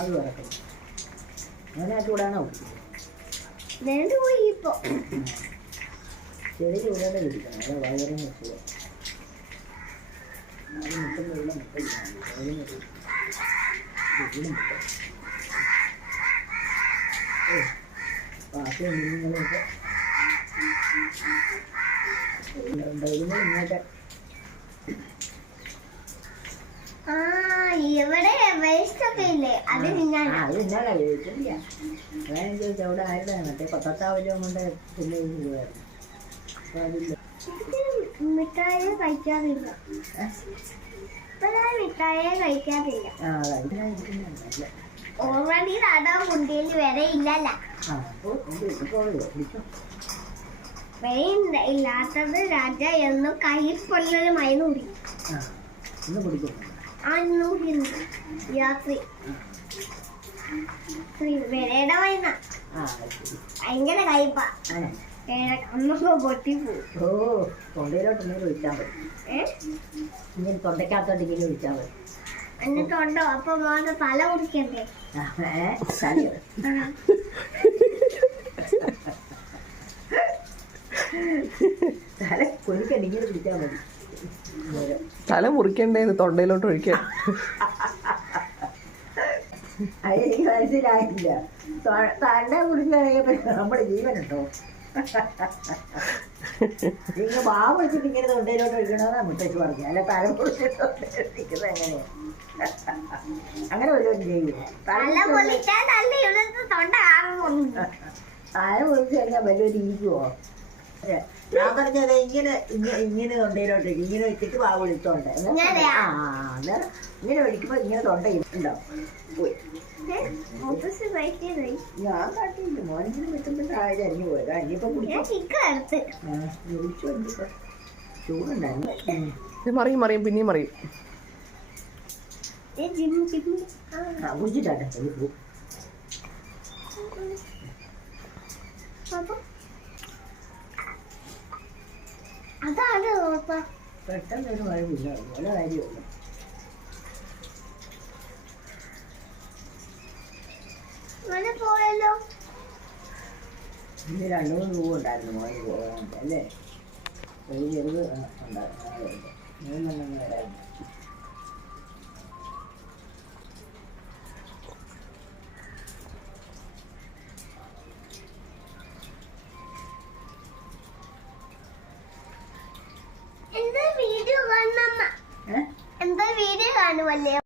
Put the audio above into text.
അത് വറക്കണം. അങ്ങനെ ചൂടാണോ? ചെറിയ ചൂടോടെ പിടിക്കണം. അതെ വയറിന് വെക്കുക. അത് മുട്ടുന്നുള്ള മുട്ട ബാക്കി നിങ്ങളൊക്കെ ഇങ്ങോട്ട് ഇവിടെ വേസ്റ്റ് ഒക്കെ ഇല്ലേ? അത് തിന്നാളെ കഴിച്ചില്ല. അതാണ് ചോദിച്ചത് അവിടെ ആരുടെയാണ് മറ്റേ പത്താവല്ലോ കൊണ്ട് പിന്നെ ചെയ്യുമായിരുന്നു. അപ്പൊ അതില്ല. മിഠായി കഴിക്കാറില്ല. മിഠായി കഴിക്കാറില്ല. ഓൾറെഡി അതാ കുണ്ടിയിൽ വരെ ഇല്ലല്ലോ. വരെ ഇല്ലാത്തത് രാജ എന്നും കൈ പൊല്ലൊരു മരുന്ന് കുടിക്കും. രാത്രി വരയുടെ മരുന്ന ഭയങ്കര കയ്പാ. അമ്മൊക്കെ പൊട്ടിപ്പോവും. തൊണ്ടയിലോട്ട് ഒഴിച്ചാൽ മതി. ഇങ്ങനെ തൊണ്ടയ്ക്കകത്തോട്ട് ഇങ്ങനെ ഒഴിച്ചാൽ മതി. എന്നിട്ടുണ്ടോ? അപ്പൊ മോന്റെ തല കുടിക്കണ്ടേ? തല കുടിക്കണ്ട, ഇങ്ങനെ പിടിച്ചാൽ മതി. തല മുറിക്കണ്ടേന്ന് തൊണ്ടയിലോട്ട് ഒഴിക്കാൻ. അതെനിക്ക് മനസ്സിലായില്ല. തല കുടിക്കുകയാണെങ്കിൽ നമ്മുടെ ജീവനുണ്ടോ? ഇങ്ങനെ ബാ വിളിച്ചിട്ട് ഇങ്ങനെ തൊണ്ടയിലോട്ട് ഒഴിക്കണമെന്നാണ് മുത്തശ്ശി പറഞ്ഞത്. അല്ല തല കുടിച്ചിട്ട് ഒഴിക്കുന്നത് എങ്ങനെയാ? അങ്ങനെ വല്ലതും ചെയ്യും. തല പൊളിച്ച് കഴിഞ്ഞാൽ വല്ലൊരു ഇരിക്കുവോ? ഞാൻ പറഞ്ഞത് ഇങ്ങനെ തൊണ്ടയിലോട്ട് ഇങ്ങനെ വെച്ചിട്ട് വാ വിളിച്ചോണ്ട് ഇങ്ങനെ ഒഴിക്കുമ്പോ ഇങ്ങനെ തൊണ്ട ഉണ്ടാവും. പോയി ഞാൻ കാട്ടിയില്ല. മോനിങ്ങനെ വെക്കുമ്പോ താഴെ അരിഞ്ഞു പോയതാ. ഇനിയിപ്പോ ചൂടുണ്ടായിരുന്നു. മറിയും പിന്നെയും മറിയും. കുടിച്ചിട്ടാട്ടെ അതാണ് പെട്ടെന്ന് ഒരു മഴയില്ല. പല കാര്യമുള്ളൂ. പോയല്ലോ. ഇന്ന് 2-3 രൂപ ഉണ്ടായിരുന്നു മോന് പോകാനുണ്ട് അല്ലേ? ഒരു ചെറുത് ഉണ്ടായിരുന്നു. 3 വരായിരുന്നു. എന്താ വീഡിയോ കാണുമല്ലേ?